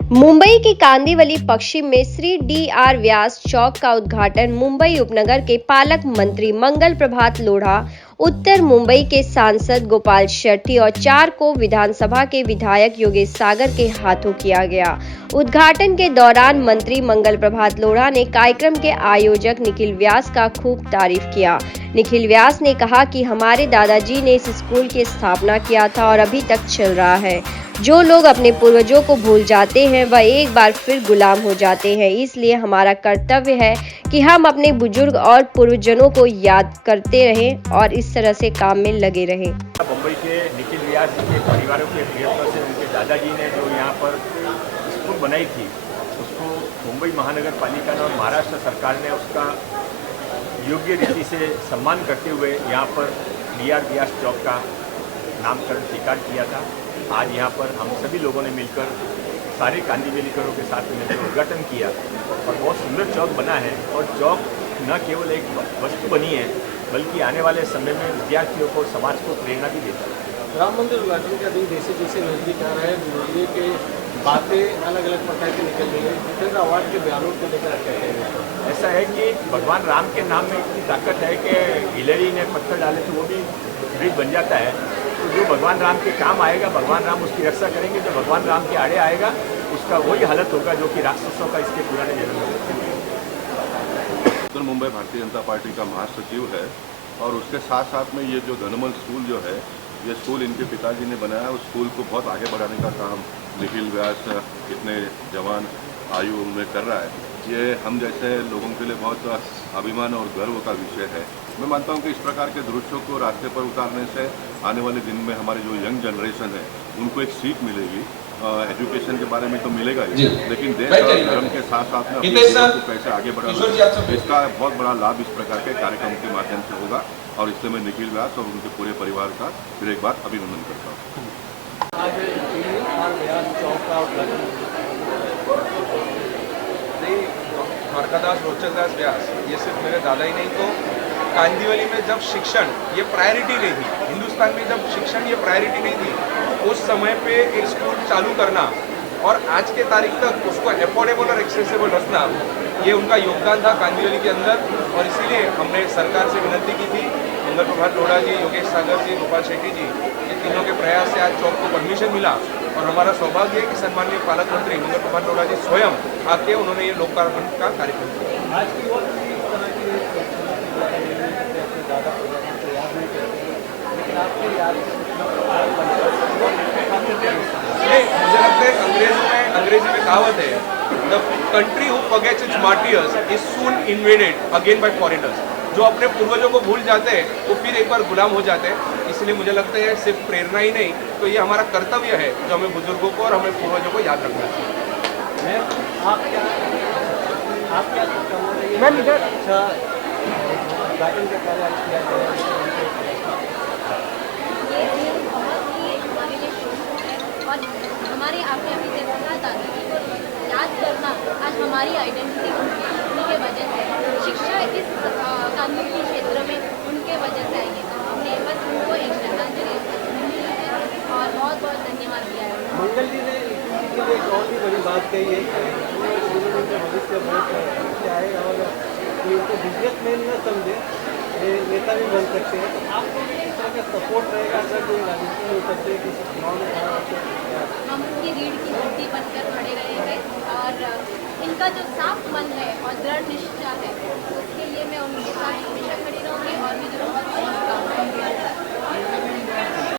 मुंबई के कांदिवली पश्चिम में श्री डी.आर. व्यास चौक का उद्घाटन मुंबई उपनगर के पालक मंत्री मंगल प्रभात लोढ़ा, उत्तर मुंबई के सांसद गोपाल शेट्टी और चारकोप विधानसभा के विधायक योगेश सागर के हाथों किया गया। उद्घाटन के दौरान मंत्री मंगल प्रभात लोढ़ा ने कार्यक्रम के आयोजक निखिल व्यास का खूब तारीफ किया। निखिल व्यास ने कहा कि हमारे दादाजी ने इस स्कूल की स्थापना किया था और अभी तक चल रहा है। जो लोग अपने पूर्वजों को भूल जाते हैं वह एक बार फिर गुलाम हो जाते हैं, इसलिए हमारा कर्तव्य है कि हम अपने बुजुर्ग और पूर्वजों को याद करते रहें और इस तरह से काम में लगे रहें। मुंबई के निखिल व्यास जी के परिवारों के प्रियता से उनके दादाजी ने जो यहाँ पर स्कूल बनाई थी, उसको मुंबई महानगर पालिका और महाराष्ट्र सरकार ने उसका योग्य रीति से सम्मान करते हुए यहाँ पर डी.आर. व्यास चौक का नामकरण स्वीकार किया था। आज यहाँ पर हम सभी लोगों ने मिलकर सारे कांदिवलीकरों के साथ मिलकर उद्घाटन किया और बहुत सुंदर चौक बना है। और चौक न केवल एक वस्तु बनी है बल्कि आने वाले समय में विद्यार्थियों को, समाज को प्रेरणा भी देता है। राम मंदिर उद्घाटन का दिन जैसे जैसे नजदीक आ रहा है, मीडिया के बातें अलग अलग प्रकार की निकल रही है। जितेंद्र अवार्ड के बयानों को लेकर कहते हैं ऐसा है कि भगवान राम के नाम में इतनी ताकत है कि हिलरी ने पत्थर डाले तो वो भी ब्रिज बन जाता है। तो जो भगवान राम के काम आएगा, भगवान राम उसकी रक्षा करेंगे। जो भगवान राम के आड़े आएगा उसका वही हालत होगा जो कि राक्षसों का इसके पुराने जन्म में। उत्तर मुंबई भारतीय जनता पार्टी का महासचिव है और उसके साथ साथ में ये जो धनमल स्कूल जो है, ये स्कूल इनके पिताजी ने बनाया। उस स्कूल को बहुत आगे बढ़ाने का काम निखिल व्यास इतने जवान आयु में कर रहा है। ये हम जैसे लोगों के लिए बहुत अभिमान और गर्व का विषय है। मैं मानता हूं कि इस प्रकार के दृश्यों को रास्ते पर उतारने से आने वाले दिन में हमारे जो यंग जनरेशन है उनको एक सीख मिलेगी। एजुकेशन के बारे में तो मिलेगा ही, लेकिन देश और धर्म के साथ साथ में अपने जीवन को कैसे आगे बढ़ाना, इसका बहुत बड़ा लाभ इस प्रकार के कार्यक्रम के माध्यम से होगा। और इससे मैं निखिल व्यास और उनके पूरे परिवार का फिर एक बार अभिनंदन करता हूँ। आज व्यास चौक का उद्घाटन द्वारकादास रोचकदास व्यास, ये सिर्फ मेरे दादा ही नहीं, तो कांदिवली में जब शिक्षण ये प्रायोरिटी नहीं थी, हिंदुस्तान में जब शिक्षण ये प्रायोरिटी नहीं थी, उस समय पे एक स्कूल चालू करना और आज के तारीख तक उसको अफोर्डेबल और एक्सेसिबल रखना, ये उनका योगदान था कांदिवली के अंदर। और इसीलिए हमने सरकार से विनती की थी, मंगल प्रभात लोढ़ा जी, योगेश सागर जी, गोपाल शेट्टी जी, ये तीनों के प्रयास से आज चौक को परमिशन मिला। और हमारा सौभाग्य है कि सम्माननीय पालक मंत्री मंगल प्रभात लोढ़ा जी स्वयं आके उन्होंने ये लोकार्पण का कार्यक्रम किया। आज की वक्त इस तरह की ज़्यादा याद नहीं करते, लेकिन आपके याद मुझे लगता है अंग्रेजी में कहावत है, the country who forgets it's martyrs is soon invaded again bye foreigners. जो अपने पूर्वजों को भूल जाते हैं वो फिर एक बार गुलाम हो जाते हैं। इसलिए मुझे लगता है सिर्फ प्रेरणा ही नहीं, तो ये हमारा कर्तव्य है जो हमें बुजुर्गों को और हमें पूर्वजों को याद रखना चाहिए। मैं आप क्या मैं इधर अच्छा उद्घाटन का कार्य आज किया गया और हमारे आपने अभी जैसे कहा दादाजी को याद करना आज हमारी आइडेंटिटी उनके वजह से, शिक्षा इस कानूनी क्षेत्र में उनके वजह से आई है। तो हमने बस उनको एक श्रद्धांजलि दी है और बहुत बहुत धन्यवाद दिया है। मंगल जी ने इसी के लिए एक और भी बड़ी बात कही है कि भविष्य बहुत आए और उनको बिजनेसमैन न समझे, नेता भी बन सकते हैं। तो आपको भी इस तरह का सपोर्ट रहेगा अगर कोई राजनीति में उतरते कि चुनाव में खड़ा होते हैं? हम उनकी रीढ़ की हड्डी बनकर खड़े रहेंगे और इनका जो साफ मन है और दृढ़ निश्चय है